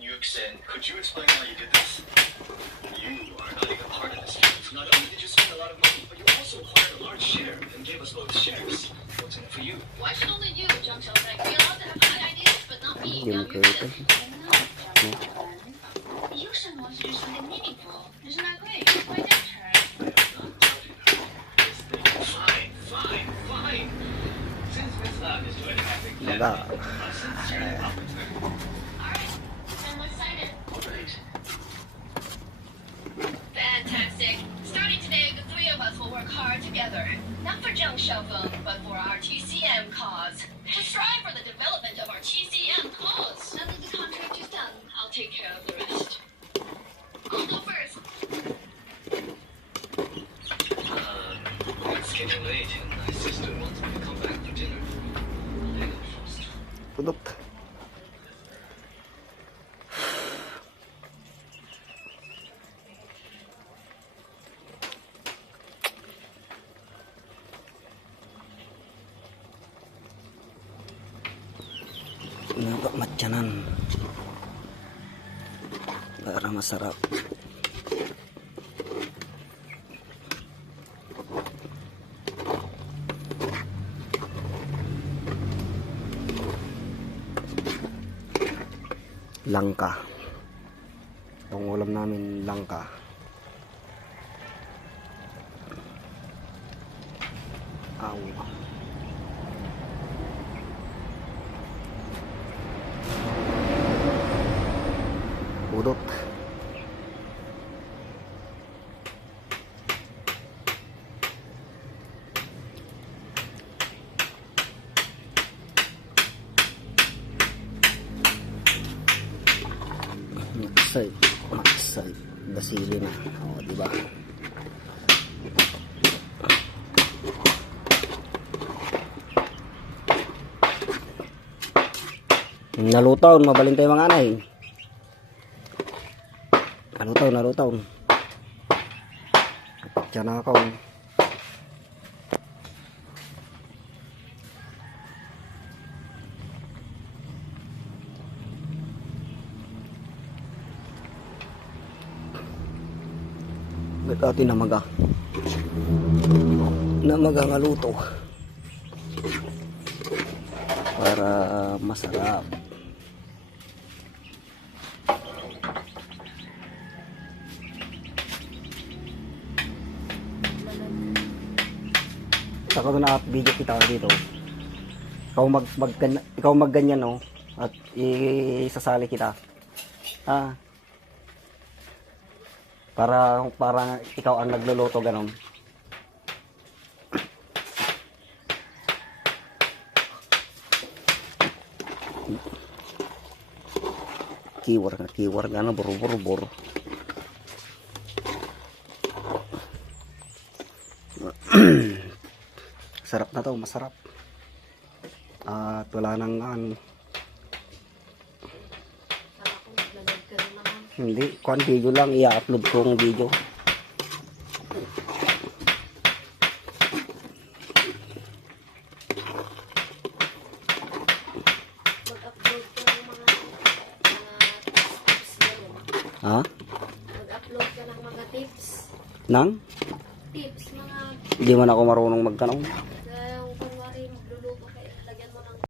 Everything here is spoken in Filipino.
Newton, could you explain how you did this? You are not even part of this deal. So not only did you spend a lot of money, but you also acquired a large share and gave us both shares. What's in it for you? Why should only you, Zhang Xiaofeng, be allowed to have high ideas, but not me, Game Yang creator. Yuzhen? No, 有什么就是 something meaningful. Isn't that great? It's my turn. Fine, fine, fine. Since Miss Lam is joining our big family, Naga. a sincere opportunity. Alright, I'm excited. Great. Fantastic. Starting today, the three of us will work hard together. Not for Zhang Xiaofeng, but for our TCM cause. To strive for the development of our TCM cause. Now that the contract is done, I'll take care of the rest. I'll go first. It's getting late and my sister wants me to come back for dinner. I'll go first. Pudok. Nabak matyanan para masarap. Langka. Ang ulam namin langka. Aw. Udok. Maksay, basili na. O, diba? Nalutaw, mabaling tayo mga anay. Nalutaw. Diyan na ako. Dati namaga nga luto para masarap. Saka na video kita dito. Ikaw magganyan no at isasali kita. Para ikaw ang nagluluto ganon. Kiwar gana buru. Sarap na to, masarap. At wala nang hindi, kuan video lang, i-upload kong video. Mag-upload ka ng mga tips gano'n. Ha? Mag-upload ka ng mga tips. Nang? Tips, mga... Hindi man ako marunong magtanong.